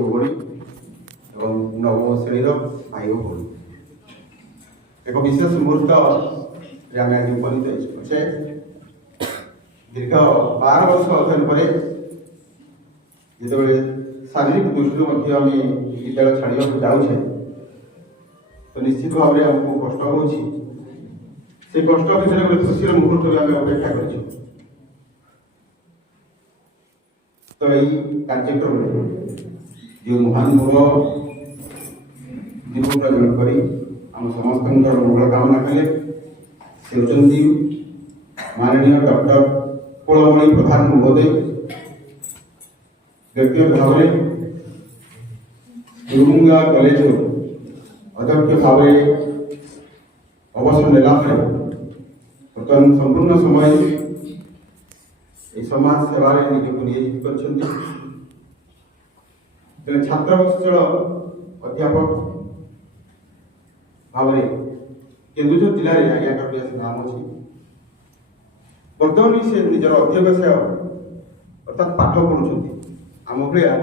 भौणी और नवम श्रेणी भाई और भौणी एक विशेष मुहूर्त आम आज उपनीत होचे दीर्घ 12 वर्ष अध्ययन पर जो शारीरिक दृष्टि आम विद्यालय छाड़ा जाऊे तो निश्चित भाव में आमको कष्ट हो कष्ट भितर गोटे खुशी मुहूर्त भी आम अपेक्षा कर तो यही कार्यक्रम जो महान मोह जीवन जन कर आम समस्त मंगल कामना कले से होती माननीय डॉक्टर कुलमणि प्रधान महोदय व्यक्तिगत भाव में गुरुमुंगा कॉलेज अध्यक्ष भाव अवसर नेला बर्तमान संपूर्ण समय समाज सेवा निजक नियोजित कर छात्रवत्सल अध्यापक भाव केन्दुझर जिले में आज्ञा नाम अच्छी बर्तमान भी से निजर अध्यवसाय अर्थात पाठ पढ़ुं आम भाया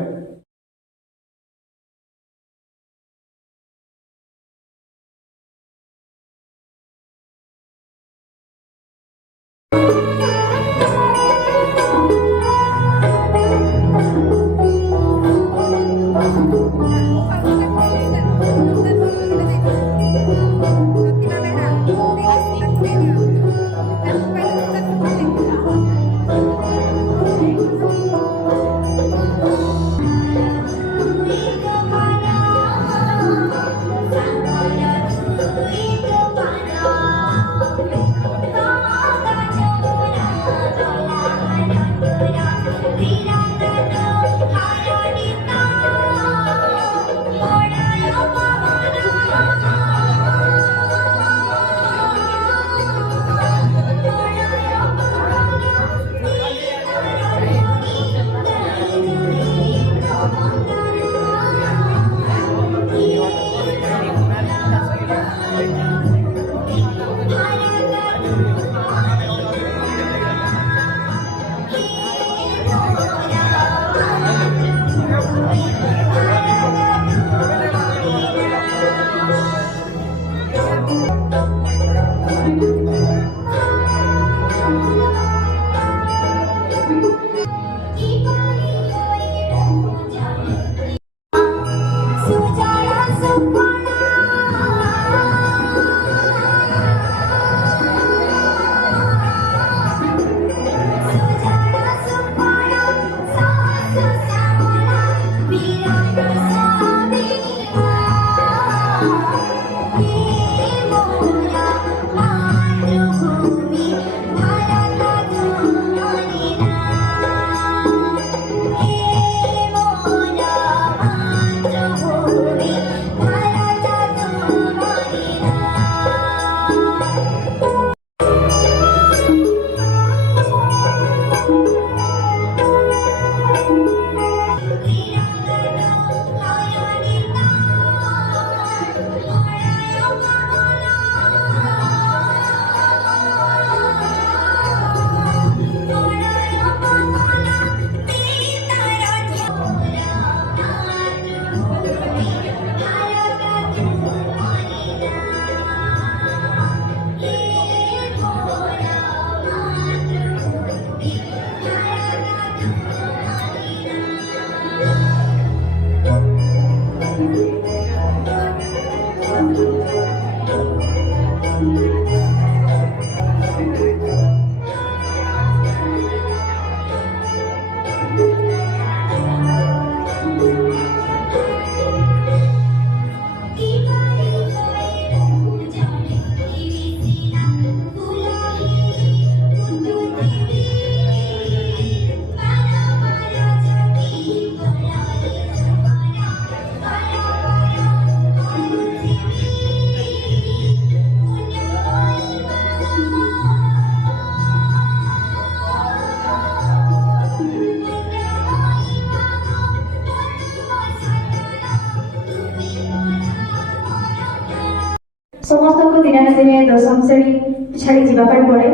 समस्त को दिन ना दिन दशम श्रेणी छाड़ी जावाई पड़े।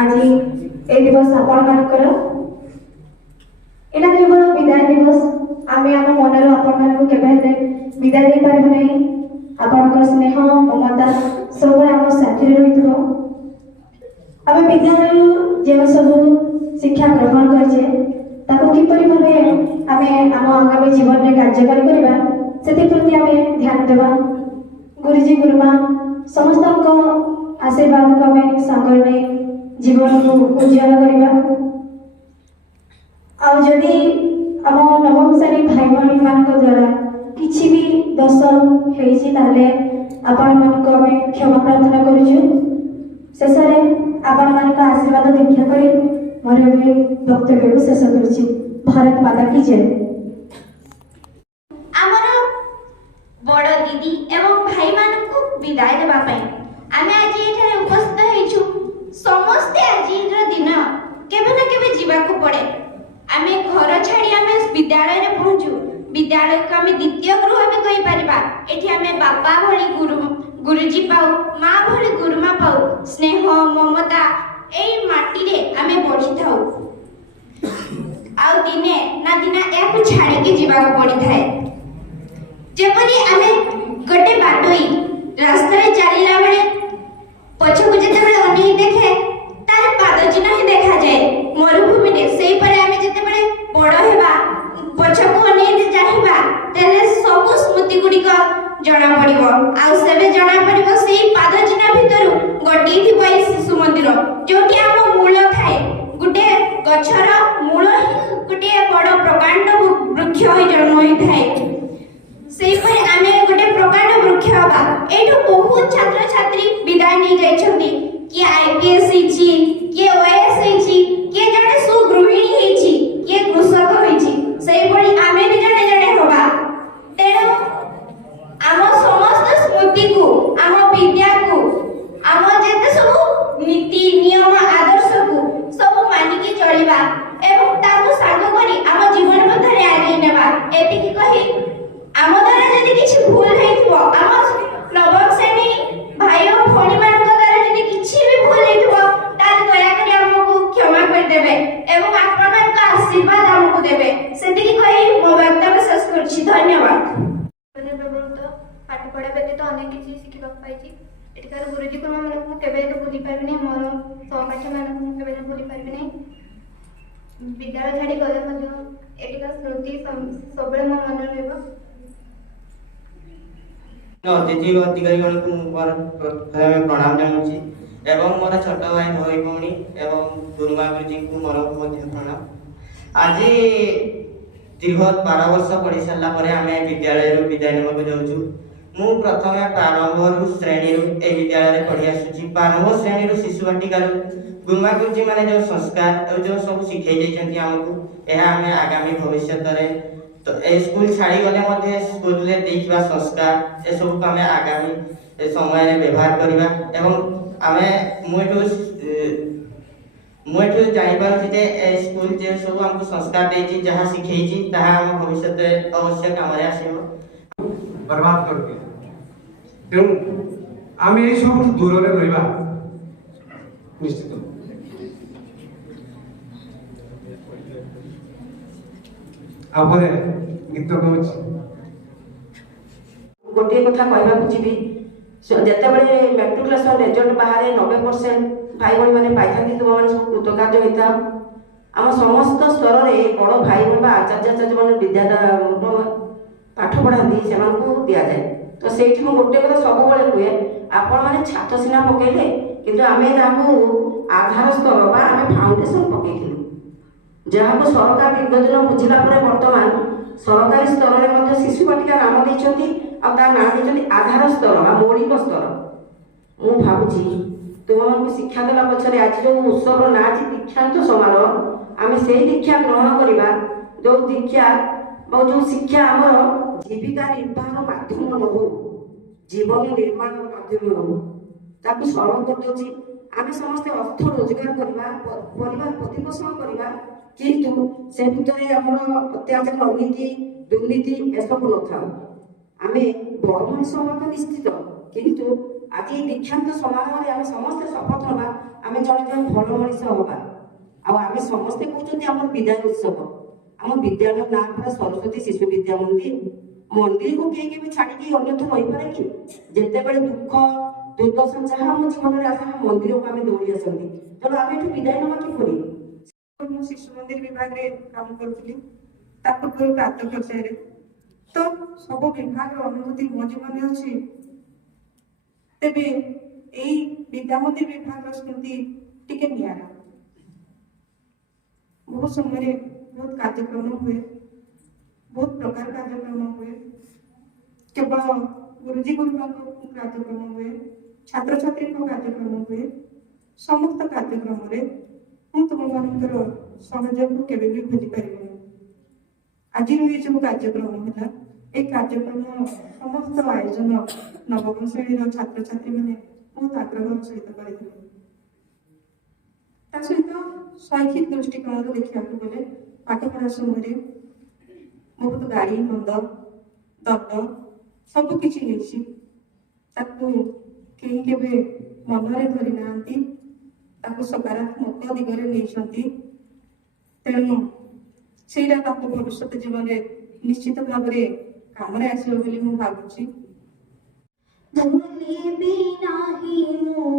आज ए दिवस आपण मानकर एटा केवल विदाय दिवस ଆମେ ଆମ ମନରୁ ଆପଣମାନଙ୍କୁ କେବେ ହେଲେ ବିଦାୟ ଦେଇପାରିବୁ ନାହିଁ। ଆପଣଙ୍କର ସ୍ନେହ ମମତା ସବୁବେଳେ ଆମ ସାଥିରେ ରହିଥିବ। ଆମେ ବିଦ୍ୟାଳୟରୁ ଯେଉଁ ସବୁ ଶିକ୍ଷା ଗ୍ରହଣ କରିଛେ ତାକୁ କିପରି ଭାବେ ଆମେ ଆମ ଆଗାମୀ ଜୀବନରେ କାର୍ଯ୍ୟକାରୀ କରିବା ସେଥିପ୍ରତି ଆମେ ଧ୍ୟାନ ଦେବା। ଗୁରୁଜୀ ଗୁରୁମା ସମସ୍ତଙ୍କ ଆଶୀର୍ବାଦକୁ ଆମେ ସାଙ୍ଗରେ ନେଇ ଜୀବନକୁ ଉଜ୍ଜଳ କରିବା। ଆଉ ଯଦି ଆମ ନବମ ଶ୍ରେଣୀ ଭାଇ ଭଉଣୀମାନଙ୍କ ଦ୍ୱାରା କିଛି ବି ଦୋଷ ହେଇଛି ତାହେଲେ ଆପଣମାନଙ୍କୁ ଆମେ କ୍ଷମା ପ୍ରାର୍ଥନା କରୁଛୁ। ଶେଷରେ ଆପଣମାନଙ୍କ ଆଶୀର୍ବାଦ ଦୀକ୍ଷା କରି ମୋର ଏବେ ବକ୍ତବ୍ୟକୁ ଶେଷ କରୁଛି। ଭାରତ ମାତା କି ଜୟ। ଆମର ବଡ଼ ଦିଦି ଏବଂ ଭାଇମାନଙ୍କୁ ବିଦାୟ ଦେବା ପାଇଁ ଆମେ ଆଜି ଏଠାରେ ଉପସ୍ଥିତ ହେଇଛୁ। ସମସ୍ତେ ଆଜିର ଦିନ କେବେ ନା କେବେ ଯିବାକୁ ପଡ଼େ। ଆମେ ଘର ଛାଡ଼ି ଆମେ ବିଦ୍ୟାଳୟରେ ପହଞ୍ଚୁ। ବିଦ୍ୟାଳୟକୁ ଆମେ ଦ୍ୱିତୀୟ ଗୃହ ବି କହିପାରିବା। ଏଠି ଆମେ ବାପା ଭଳି ଗୁରୁଜୀ ପାଉ, ମା ଭଳି ଗୁରୁମା ପାଉ। ସ୍ନେହ ମମତା ଏଇ ମାଟିରେ ଆମେ ବଢ଼ିଥାଉ। ଆଉ ଦିନେ ନା ଦିନେ ଏହାକୁ ଛାଡ଼ିକି ଯିବାକୁ ପଡ଼ିଥାଏ। ଯେପରି ଆମେ ଗୋଟେ ବାଟୋଇ ରାସ୍ତାରେ ଚାଲିଲା ବେଳେ ପଛକୁ ଯେତେବେଳେ ଅନେଇ ଦେଖେ ତାର ପାଦ ଚିହ୍ନ ହିଁ ଦେଖାଯାଏ ମରୁଭୂମିରେ। ସେହିପରି ଆମେ ଯେତେବେଳେ ବଡ଼ ହେବା ପଛକୁ ଅନେଇ ଚାହିଁବା ତେବେ ସବୁ ସ୍ମୃତି ଗୁଡ଼ିକ ଜଣା ପଡ଼ିବ। ଆଉ ସେବେ ଜଣା ପଡ଼ିବ ସେଇ ପାଦ ଚିହ୍ନ ଭିତରୁ ଗୋଟିଏ ଥିବ ଏଇ ଶିଶୁ ମନ୍ଦିର, ଯୋଉଠି ଆମ ମୂଳ ଥାଏ। ଗୋଟେ ଗଛର ମୂଳ ହିଁ ଗୋଟିଏ ବଡ଼ ପ୍ରକାଣ୍ଡ ବୃକ୍ଷ ହୋଇ ଜନ୍ମ ହୋଇଥାଏ। ସେହିପରି ଆମେ ଗୋଟେ ପ୍ରକାଣ୍ଡ ବୃକ୍ଷ ହେବା। ଏଇଠୁ ବହୁତ ଛାତ୍ରଛାତ୍ରୀ ବିଦାୟ ନେଇ ଯାଇଛନ୍ତି। କିଏ IPS ହେଇଛି, କିଏ OAS ହେଇଛି, କିଏ ଜଣେ ସୁଗୃହିଣୀ ହେଇଛି, କିଏ କୃଷକ ହେଇଛି। ସେହିଭଳି ଆମେ ବି ଜଣେ ଜଣେ ହେବା। ତେଣୁ ଆମ ସମସ୍ତ ସ୍ମୃତିକୁ, ଆମ ବିଦ୍ୟାକୁ, ଆମ ଯେତେ ସବୁ ନୀତି ନିୟମ ଆଦର୍ଶକୁ ସବୁ ମାନିକି ଚଳିବା ଏବଂ ତାକୁ ସାଙ୍ଗ କରି ଆମ ଜୀବନ ପଥରେ ଆଗେଇ ନେବା। ଏତିକି କହି ଆମ ଦ୍ୱାରା ଯଦି କିଛି ଭୁଲ ହେଇଥିବ, ଆମ ନବମ ଶ୍ରେଣୀ ଭାଇ ଓ ଭଉଣୀମାନଙ୍କ ଦ୍ୱାରା ଯଦି କିଛି ବି ଭୁଲ ହେଇଥିବ ତାହେଲେ ଦୟାକରି ଆମକୁ କ୍ଷମା କରିଦେବେ ଏବଂ ଆପଣମାନଙ୍କ ଆଶୀର୍ବାଦ ଆମକୁ ଦେବେ। ସେତିକି କହି ମୋ ବକ୍ତବ୍ୟ ଶେଷ କରୁଛି। ଧନ୍ୟବାଦ। ପାଠ ପଢ଼ା ବ୍ୟତୀତ ଅନେକ କିଛି ଶିଖିବାକୁ ପାଇଛି। ଏଠିକାର ଗୁରୁଜୀ ଗୁରୁମାମାନଙ୍କୁ ମୁଁ କେବେ ହେଲେ ଭୁଲି ପାରିବି ନାହିଁ। ମୋର ସହପାଠୀମାନଙ୍କୁ ମୁଁ କେବେ ହେଲେ ଭୁଲି ପାରିବି ନାହିଁ। ବିଦ୍ୟାଳୟ ଛାଡ଼ି ଗଲେ ମଧ୍ୟ ଏଠିକାର ସ୍ମୃତି ସବୁବେଳେ ମୋ ମନରେ ରହିବ। ଅତିଥି ଅଧିକାରୀମାନଙ୍କୁ ମୋର ପ୍ରଥମେ ପ୍ରଣାମ ଜଣାଉଛି ଏବଂ ମୋର ଛୋଟ ଭାଇ ଭଉଣୀ ଏବଂ ଗୁରୁମା ଗୁରୁଜୀଙ୍କୁ ମୋର ମଧ୍ୟ ପ୍ରଣାମ। ଆଜି ଦୀର୍ଘ 12 ବର୍ଷ ପଢ଼ି ସାରିଲା ପରେ ଆମେ ବିଦ୍ୟାଳୟରୁ ବିଦାୟ ନେବାକୁ ଯାଉଛୁ। ମୁଁ ପ୍ରଥମେ ପ୍ରାରମ୍ଭରୁ ଶ୍ରେଣୀରୁ ଏହି ବିଦ୍ୟାଳୟରେ ପଢ଼ି ଆସୁଛି। ପ୍ରାରମ୍ଭ ଶ୍ରେଣୀରୁ ଶିଶୁ ବାଟିକାରୁ ଗୁରୁମା ଗୁରୁଜୀ ମାନେ ଯେଉଁ ସଂସ୍କାର ଯେଉଁ ସବୁ ଶିଖେଇ ଦେଇଛନ୍ତି ଆମକୁ, ଏହା ଆମେ ଆଗାମୀ ଭବିଷ୍ୟତରେ ଏ ସ୍କୁଲ ଛାଡ଼ି ଗଲେ ମଧ୍ୟ ସ୍କୁଲରେ ଦେଇଥିବା ସଂସ୍କାର ଏସବୁକୁ ଆମେ ଆଗାମୀ ସମୟରେ ବ୍ୟବହାର କରିବା ଏବଂ ମୁଁ ଏଠୁ ଜାଣିପାରୁଛି ଯେ ଏ ସ୍କୁଲ ଯେ ସବୁ ଆମକୁ ସଂସ୍କାର ଦେଇଛି, ଯାହା ଶିଖେଇଛି ତାହା ଆମ ଭବିଷ୍ୟତରେ ଅବଶ୍ୟ କାମରେ ଆସିବ। बर्बाद करते तेणु आम ये सब दूर रहा निश्चित। आपने गीत गाँव गोटे कथा कहवाक जी जितेबाला मैट्रिकुलेसन रेजल्ट बाहर 90% भाई भाई मैंने पाई था तुम मैंने सब कृतकार्य होता आम समस्त स्तर में बड़ भाई भाई आचार्य मैंने विद्या पाठ पढ़ाती से दि जाए। तो से गोटे कथा सब कहे आपण मैंने छात सीना पकड़े किंतु आम आधार स्तर आम फाउंडेसन पकई जहाँ को सरकार दीर्घ दिन बुझला बर्तमान सरकारी स्तर में शिशु बाटिका नाम देते ना देते आधार स्तर मौलिक स्तर। मु भावुची तुम शिक्षा देला पछरे आज जो उत्सव ना दीक्षांत समारोह आम से दीक्षा ग्रहण करवा जो दीक्षा जो शिक्षा आमर जीविका निर्वाह माध्यम न हो जीवन निर्माण माध्यम हो ताकू सरल कर आम समस्ते अर्थ रोजगार करवा परिवार प्रतिपोषण करवा किंतु से भितर अत्याचार अनीति दुर्नीति एसबू न था आम बड़ मनीष हवा तो निश्चित किंतु आज दीक्षांत समारोह आम समस्ते शपथ ना आम जड़े जड़े भल मनीष हवा आम समस्ते कहते आम विदाय उत्सव ଆମ ବିଦ୍ୟାଳୟ ନାଁ ପୁରା ସରସ୍ୱତୀ ଶିଶୁ ବିଦ୍ୟା ମନ୍ଦିର। ମନ୍ଦିରକୁ କିଏ କେବେ ଛାଡ଼ିକି ଅନ୍ୟତ୍ର ରହିପାରେ କି? ଯେତେବେଳେ ଦୁଃଖ ଦୁର୍ଦଶା ଯାହା ଆମ ଜୀବନରେ ଆସେ ଆମ ମନ୍ଦିରକୁ ଆମେ ଦୌଡ଼ି ଆସନ୍ତି। ତେଣୁ ଆମେ ଏଠୁ ବିଦାୟ ନେବା କିପରି? ମୁଁ ଶିଶୁ ମନ୍ଦିର ବିଭାଗରେ କାମ କରୁଥିଲି, ତା ପୂର୍ବରୁ ପ୍ରାପ୍ତ ପର୍ଯ୍ୟାୟରେ। ତ ସବୁ ବିଭାଗର ଅନୁଭୂତି ମୋ ଜୀବନରେ ଅଛି। ତେବେ ଏଇ ବିଦ୍ୟା ମନ୍ଦିର ବିଭାଗର ସ୍ମୃତି ଟିକେ ନିଆରା। ବହୁତ ସମୟରେ ବହୁତ କାର୍ଯ୍ୟକ୍ରମ ହୁଏ, ବହୁତ ପ୍ରକାର କାର୍ଯ୍ୟକ୍ରମ ହୁଏ। କେବଳ ଗୁରୁଜୀ ଗୁରୁମାଙ୍କ କାର୍ଯ୍ୟକ୍ରମ ହୁଏ, ଛାତ୍ରଛାତ୍ରୀଙ୍କ କାର୍ଯ୍ୟକ୍ରମ ହୁଏ। ସମସ୍ତ କାର୍ଯ୍ୟକ୍ରମରେ ମୁଁ ତୁମମାନଙ୍କର ସହଯୋଗକୁ କେବେ ବି ଭୁଲି ପାରିବିନି। ଆଜିର ଏ ଯେଉଁ କାର୍ଯ୍ୟକ୍ରମ ହେଲା, ଏ କାର୍ଯ୍ୟକ୍ରମ ସମସ୍ତ ଆୟୋଜନ ନବମ ଶ୍ରେଣୀର ଛାତ୍ରଛାତ୍ରୀମାନେ ବହୁତ ଆଗ୍ରହର ସହିତ କରିଥିଲେ। ତା ସହିତ ଶୈକ୍ଷିକ ଦୃଷ୍ଟିକୋଣରୁ ଦେଖିବାକୁ ଗଲେ ପାଠପଢ଼ା ସମୟରେ ବହୁତ ଗାଳି ମନ୍ଦ ଦଣ୍ଡ ସବୁକିଛି ହେଇଛି। ତାକୁ କେହି କେବେ ମନରେ ଧରି ନାହାନ୍ତି, ତାକୁ ସକାରାତ୍ମକ ଦିଗରେ ନେଇଛନ୍ତି। ତେଣୁ ସେଇଟା ତାକୁ ଭବିଷ୍ୟତ ଜୀବନରେ ନିଶ୍ଚିତ ଭାବରେ କାମରେ ଆସିବ ବୋଲି ମୁଁ ଭାବୁଛି। ଭୁଲିବି ନାହିଁ ମୁଁ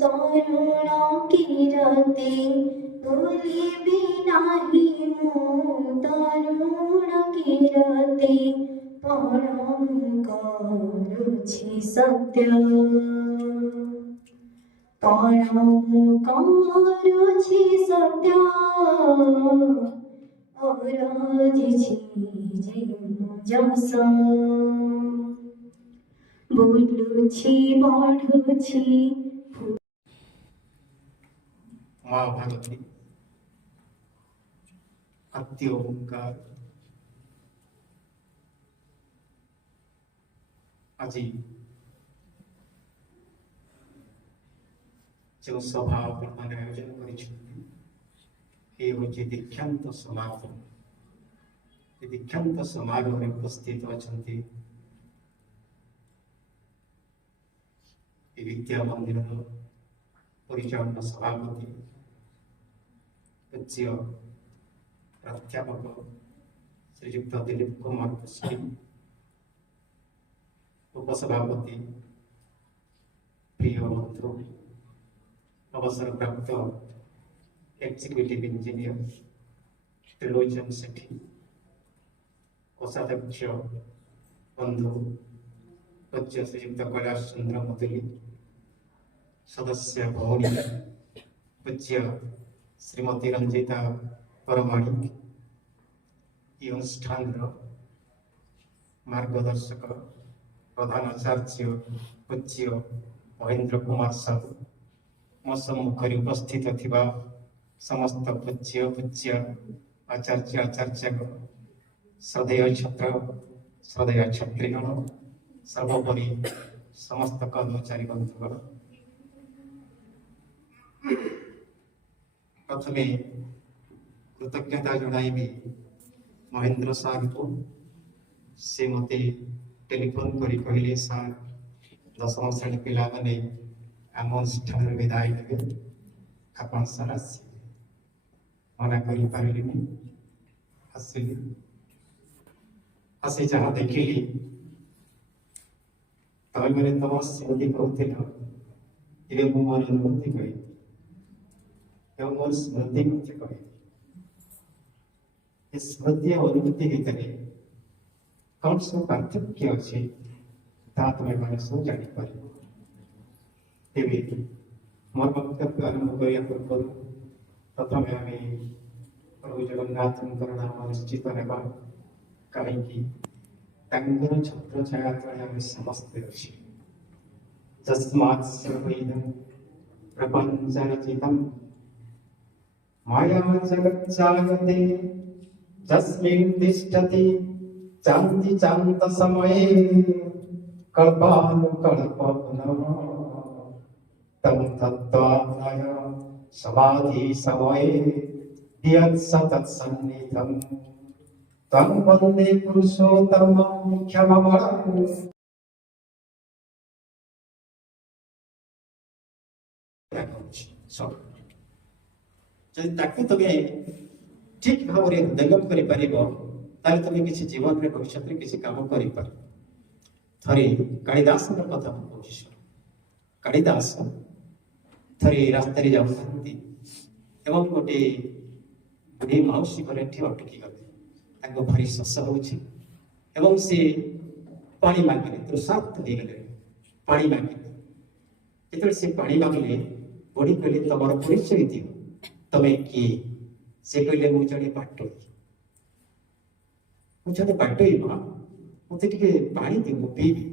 ତରୁଣ କିରତି, ଭୁଲିବି ନାହିଁ ମୁଁ ତରୁଣ କିରତି, ପଣ ମୁଁ କରୁଛି ସତ୍ୟ, ପଣ ମୁଁ କରୁଛି ସତ୍ୟ, ଅରଜିଛି ଯଶ, ବୁଲୁଛି ବଢୁଛି। মা ভারতী আত্মীয় ওঙ্কার আজি যে সভা আপনার আয়োজন করেছেন এই হচ্ছে দীক্ষান্ত সমারোহ। এই দীক্ষান্ত সমারোহে উপস্থিত অনেক এই বিদ্যা মন্দিরর পরিচালনা সভাপতি पूज्य प्राध्यापक श्रीयुक्त दिलीप कुमार कुष्टी, उपसभापति प्रिय बंधु अवसरप्राप्त एक्जिक्यूटिव इंजीनियर त्रिलोचन सेठी, कोषाध्यक्ष बंधु पूज्य श्रीयुक्त कैलाश चंद्र मुदुली, सदस्य भौणी पूज्य श्रीमती रंजिता परमाणिक, ये अनुष्ठान मार्गदर्शक प्रधान आचार्य पूज्य महेंद्र कुमार साहू, मो सम्मुखरे उपस्थित थिबा समस्त पूज्य पूज्य आचार्य आचार्यगण, श्रद्धेय छात्र श्रद्धेय छात्रीगण, सर्वोपरि समस्त कर्मचारी बंधुगण, प्रथमे कृतज्ञता जणाइबी महेंद्र सार को। से मते टेलीफोन करी कहले सार दशम श्रेणी पिला माने आम अनुष्ठान विदाय देवे, आपण सार आसिबे। मना करी पारिलिनी, आसिली। आसी जहाँ देखिली तमे मैंने तम स्मृति कहूथिल, इवे मो मन अनुभूति कही मोर स्मृति कहे। स्मृति अनुभूति भितर कौन सब पार्थक्य अच्छे तुम मैंने सब जापर। मोर वक्तव्य आरंभ करने पूर्व प्रथम आम प्रभु जगन्नाथ नाम निश्चित ना कहीं छत्र छाया तले आम समस्ते अच्छे। तस्मात् सर्वैदं प्रपञ्चरचितं माया जगच्चागते यस्मिन् तिष्ठति चान्ति चान्तसमये कल्पानुकल्पपुनः तं तत्त्वाय समाधिसमये यत्स तत्सन्निधं तं वन्दे पुरुषोत्तमं मुख्यममरम्। ଯଦି ତାକୁ ତମେ ठीक भाव में हृदयंगम कर तुम किसी जीवन में भविष्य में किसी काम कर थे कालिदास कथा कहूँ कालिदास थे रास्तार जाऊँ गोटे बुढ़ी मौसी घर अटकी गले भारी शस हो सी पा मांगे तृषार्थ हो गले पा मांगे जो से पा मांगे बुढ़ी कहले तुम परिचय दियो तमें किए से कहले मुझे जड़े बाटोई मुझे बाटोई माँ मत पा दि मु पीबी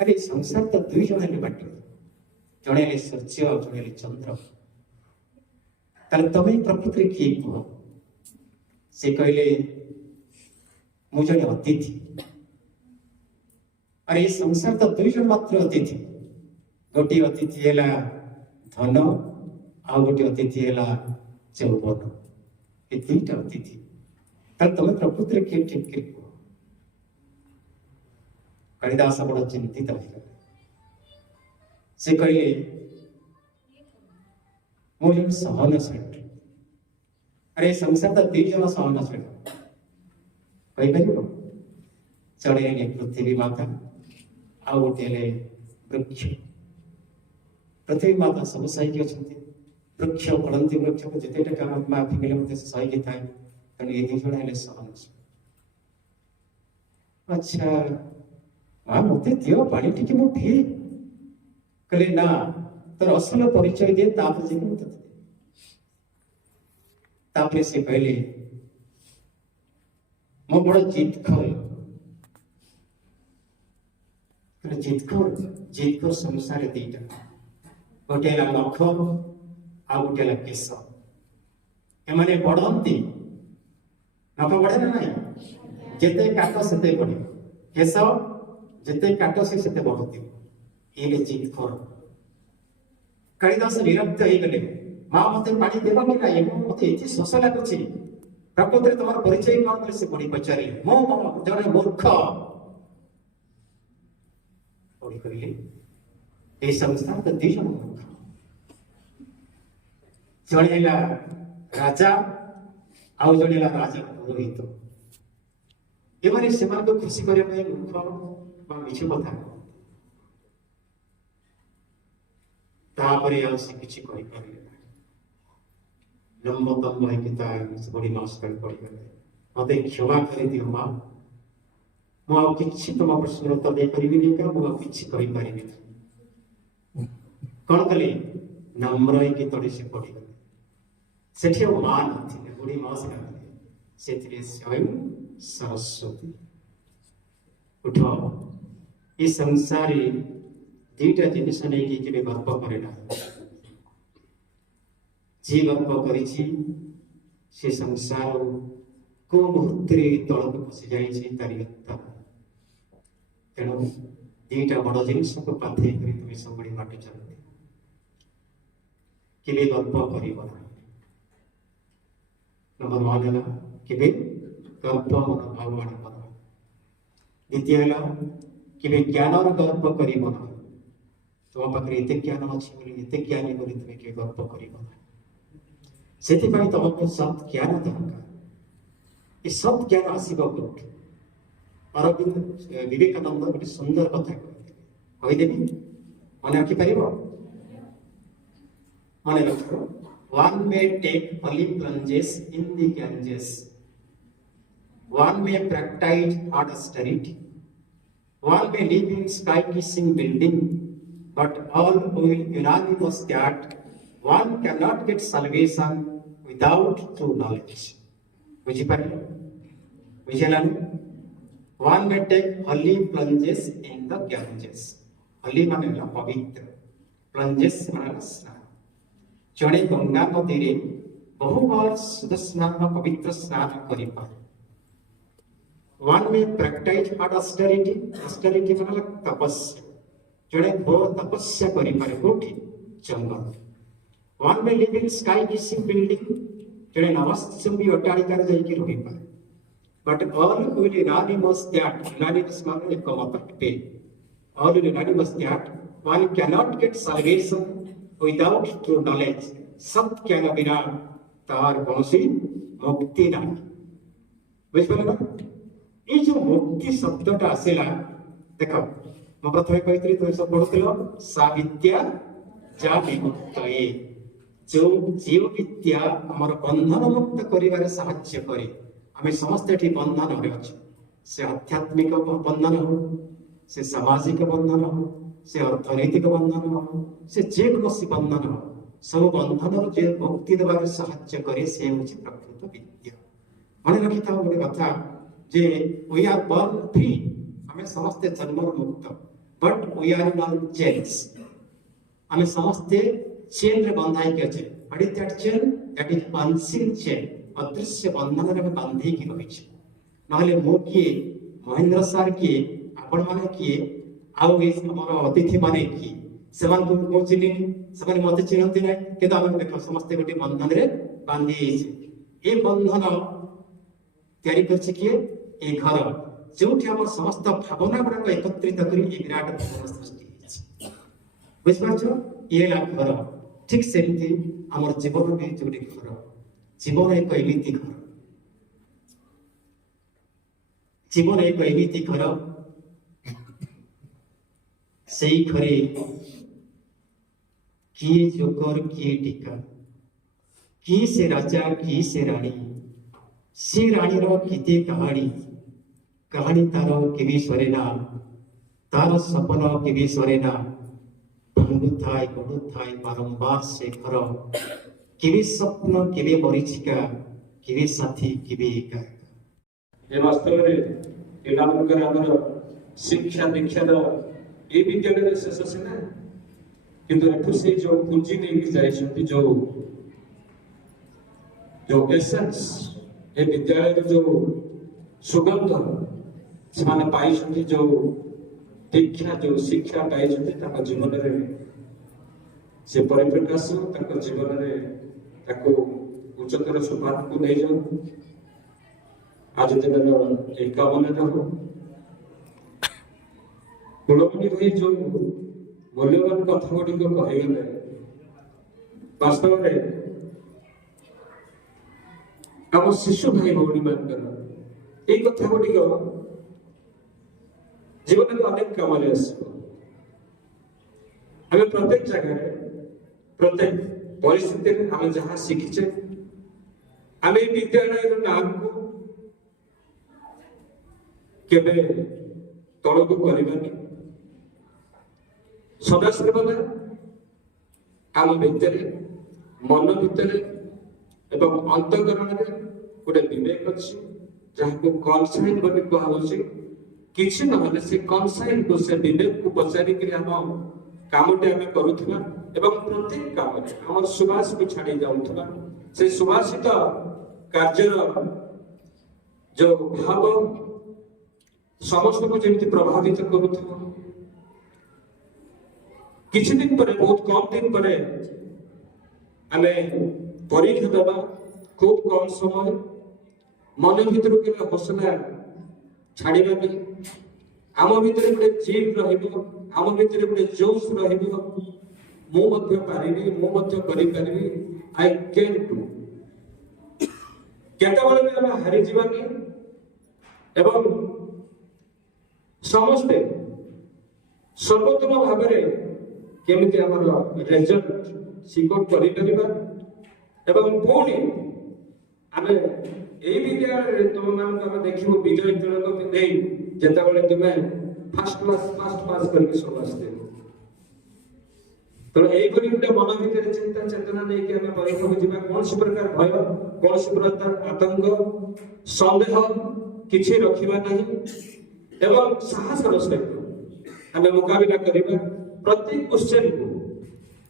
अरे संसार तो दुई जन बाटोई जड़े सूर्य जड़े चंद्र तमें प्रकृति किए कह से कहले मु जड़े अतिथि अरे संसार तो दुई जन मात्र अतिथि गोटे अतिथि है धन आ गोटे अतिथि है चौवन ये दुईटा अतिथि तुम प्रकृति किए ठीक कर कह कालिदास बड़ चिंतित हो से कहले मु जन सहनशील अरे संसार तो दुई जन सहनशील कहीपर चढ़े पृथ्वी माता आ गोटे वृक्ष पृथ्वी माता सब सही अच्छा वृक्ष पढ़ती वृक्ष को जिते काम माँ फिंगले मत सही थाए तेणु ये दुई जन है सहनशील अच्छा माँ मत दियो पा टी मु पी कहले ना तोर असल परिचय दे तापर जी मत तापर से कहले मो बड़ जीतखोर संसार दीटा गोटे नख आ गोटे केश एमाने बढ़ती नख बढ़े ना ना जिते काट से बढ़े केश जिते काट से बढ़ती ये जीतखोर कालिदास विरक्त हो गले माँ मत पानी देव कि ना मत ये शोष लगुच प्रकृति तुम परिचय कौन से बुढ़ी पचारे मो जड़े मूर्ख बुढ़ी कहले ये संसार तो दुई जन मूर्ख जड़े राजा आउ जड़े राजा पुरोहित एमाने से खुशी करने मूर्ख मिछ कथा तापरे से किसी कही पारे लंब तंब है बड़ी नमस्कार पड़गले मत क्षमा कर दियो माँ मुझे तुम प्रश्न उत्तर दे पारि मुझे कहीपर कौन कले नम्र हो तड़े से पड़गले से माँ ना बुढ़ी मौसी ना स्वयं सरस्वती उठ ये संसार दुईटा जिनिस नहीं कि गर्व करे ना जी गर्व कर संसार को मुहूर्त तल को पशि जारी तेणु दुईटा बड़ जिनिस को बाध्य तुम्हें सब बाट चलती कि गर्व कर नंबर वन है कि गर्व मनोभाव आण द्वितीय है कि ज्ञान गर्व कर तुम पाखे एत ज्ञान अच्छी एत ज्ञानी बोली तुम्हें किए गर्व कर से तुमको सत ज्ञान दरकार ये सत ज्ञान आसब कौट अरविंद विवेकानंद गोटे सुंदर कथा कहीदेवी मन रखिपर मन रख one may take holy plunges in the Ganges, one may practice hard austerity, one may live in sky-kissing building, but all will unanimous that one cannot get salvation without true knowledge. One may take holy plunges in the Ganges. Holy माने पवित्र, plunges माने स्नान. जड़े गंगा नदी रे बहु बार शुद्ध स्नान पवित्र स्नान करि पारे. One may practice hard austerity. Austerity माने तपस्या. जड़े घोर तपस्या करि पारे कोठी जंगल. One may live in sky-kissing building. जड़े नवस्तंभी अट्टालिकार जाइके रहि पारे. But all will unanimous that unanimous माने एकमत पे. All will unanimous that one cannot get salvation without true knowledge. सत्य ज्ञान बिना तार कौन मुक्ति ना बुझिपारे ये जो मुक्ति शब्दटा आसला देख मैं प्रथम कही तुम सब पढ़ुल सा विद्या जा विमुक्त जो जीव विद्या आमर बंधन मुक्त करिवारे साहाय्य करे आम समस्ते ये बंधन में अच्छे से आध्यात्मिक बंधन हो से सामाजिक बंधन हो से अर्थनैतिक बंधन हो से जेकोसी बंधन हो सब बंधन जो मुक्ति देवार साहाय्य करे से हूँ प्रकृत विद्या मन रखी था गोटे कथा जे वी आर बॉर्न फ्री आम समस्ते जन्म मुक्त but we are not chains आम समस्ते चेन रे बंधाई के अच्छे but is that chain that is unseen chain अदृश्य बंधन रे बांधी की रही नहले मो किए महेंद्र सार किए आपण माने किए आउ आमर अतिथि माने किए से चिन्हनी से मत चिन्हती ना कि देख समस्ते गोटे बंधन रे बांधी ये बंधन तैयारी करछि किए ए घर जो समस्त भावना गुड़ाक एकत्रित कर विराट भवन सृष्टि बुझिपार ये घर ठीक सेमती आम जीवन भी जो घर जीवन एक एमती घर जीवन एक एमती घर से घरे किए जोकर किए टीका किए से राजा किए से रानी से रानीर किते कहानी कहानी तार केबी सरेना तार सपन केबी सरेना भांगुथाय गड़ुथाय बारंबार से घर केबी स्वप्न केबी मरीचिका केबी साथी केबी एका ये वास्तव में पिलाମାନଙ୍କର ଆମର शिक्षा दीक्षा ये विद्यालय शेष सीना किंतु एठू से जो पुंजी नहीं जाइछंती जो एसेंस ये विद्यालय जो सुगंध से माने पाइछंती जो दीक्षा जो शिक्षा पाइछंती ताका जीवन रे से परिप्रकाश ताका जीवन रे ताको उच्चतर सोपान को नहीं जाओ आज दिन एक कामना हो कुलमणि भाई जो मूल्यवान कथा गुड़िक कहगले वास्तव में आम शिशु भाई भौणी मान ये कथा गुड़िक जीवन में अनेक कम आम प्रत्येक जगह प्रत्येक परिस्थिति आम जहाँ शिखीचे आम विद्यालय नाम को केबे तलक करवानी सदा सर्वदा आम भितर मन भितर एवं अंतकरण गोटे विवेक अच्छी जहाँ कनसाइन बोली कहुचे किसी ना से कनसाइन को से विवेक को पचारिक आम कामटे आम करुवा एवं प्रत्येक काम आम सुबास को छाड़ी जाऊा से सुबासित कार्यर जो भाव समस्त को जमी प्रभावित करुवा किसी दिन पर बहुत कम दिन पर आमे परीक्षा देवा खूब कम समय मन भीतर के हौसला छाड़ानी आम भीतर गोटे जिद रम भीतर गोटे जोश पारिबी मुझे आई कैन डू केतबेले भी आम हारी जावानी एवं समस्ते सर्वोत्तम भाव केमिति हमर रिजल्ट सिकोट करि परिबा एवं पुणी आमे एई विद्यालय तुम मान को देखिबो विजय तिलक दे जेता बेले तुमे फर्स्ट पास करके सब आस्ते तो एई बड़ी गुटे मन भीतर चिंता चेतना नै कि हमें परीक्षा को जिबा कोन से प्रकार भय कोन से प्रकार आतंक संदेह किछि रखिबा नहीं एवं साहस सहित हमें मुकाबला करिबा प्रत्येक क्वेश्चन को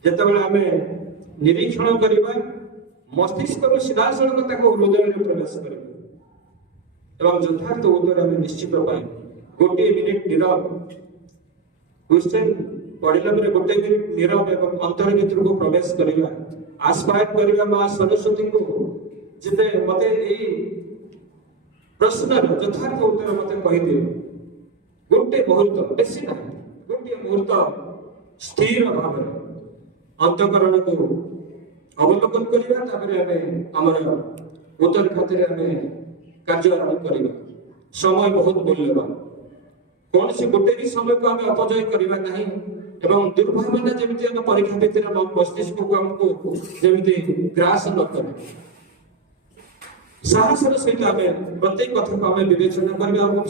जिते आम निरीक्षण करवा मस्तिष्क को सीधा सड़क हृदय में प्रवेश कर यथार्थ उत्तर आम निश्चित पाए गोटे मिनिट नीरव क्वेश्चन पढ़ला गोटे मिनिट नीरव एवं अंतर भीतर को प्रवेश करवा आस्पायर करवा माँ सरस्वती को जिते मत प्रश्न यथार्थ उत्तर मत कहीदि गोटे मुहूर्त बेसी ना गोटे मुहूर्त स्थिर भाव अंतकरण को ଅବଲୋକନ କରିବା, ତାପରେ ଆମେ ଆମର ଉତ୍ତର ଖାତରେ ଆମେ କାର୍ଯ୍ୟ ଆରମ୍ଭ କରିବା। ସମୟ ବହୁତ ମୂଲ୍ୟବାନ, କୌଣସି ଗୋଟେ ବି ସମୟକୁ ଆମେ ଅପଚୟ କରିବା ନାହିଁ ଏବଂ ଦୁର୍ଭାବନା ଯେମିତି ଆମ ପରୀକ୍ଷା ଭିତରେ ମସ୍ତିଷ୍କକୁ ଆମକୁ ଯେମିତି ଗ୍ରାସ ନ କରେ, ସାହସର ସହିତ ଆମେ ପ୍ରତ୍ୟେକ କଥାକୁ ଆମେ ବିବେଚନା କରିବା ଏବଂ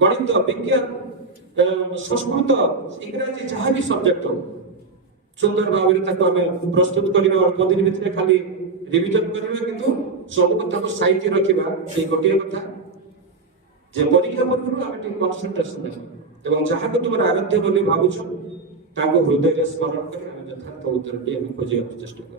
ଗଣିତ, ବିଜ୍ଞାନ, ସଂସ୍କୃତ, ଇଂରାଜୀ ଯାହା ବି ସବଜେକ୍ଟ ହଉ ସୁନ୍ଦର ଭାବରେ ତାକୁ ଆମେ ପ୍ରସ୍ତୁତ କରିବା। ଅଳ୍ପ ଦିନ ଭିତରେ ଖାଲି ରିଭିଜନ କରିବା, କିନ୍ତୁ ସବୁ କଥାକୁ ସାଇତି ରଖିବା। ସେଇ ଗୋଟିଏ କଥା ଯେ ପରୀକ୍ଷା ପୂର୍ବରୁ ଆମେ ଟିକେ କନସେନ୍ଟ୍ରେସନ ନେବା ଏବଂ ଯାହାକୁ ତୁମର ଆରାଧ୍ୟ ବୋଲି ଭାବୁଛୁ ତାଙ୍କୁ ହୃଦୟରେ ସ୍ମରଣ କରି ଆମେ ଯଥାର୍ଥ ଉତ୍ତରଟି ଆମେ ଖୋଜିବାକୁ ଚେଷ୍ଟା କରିବା।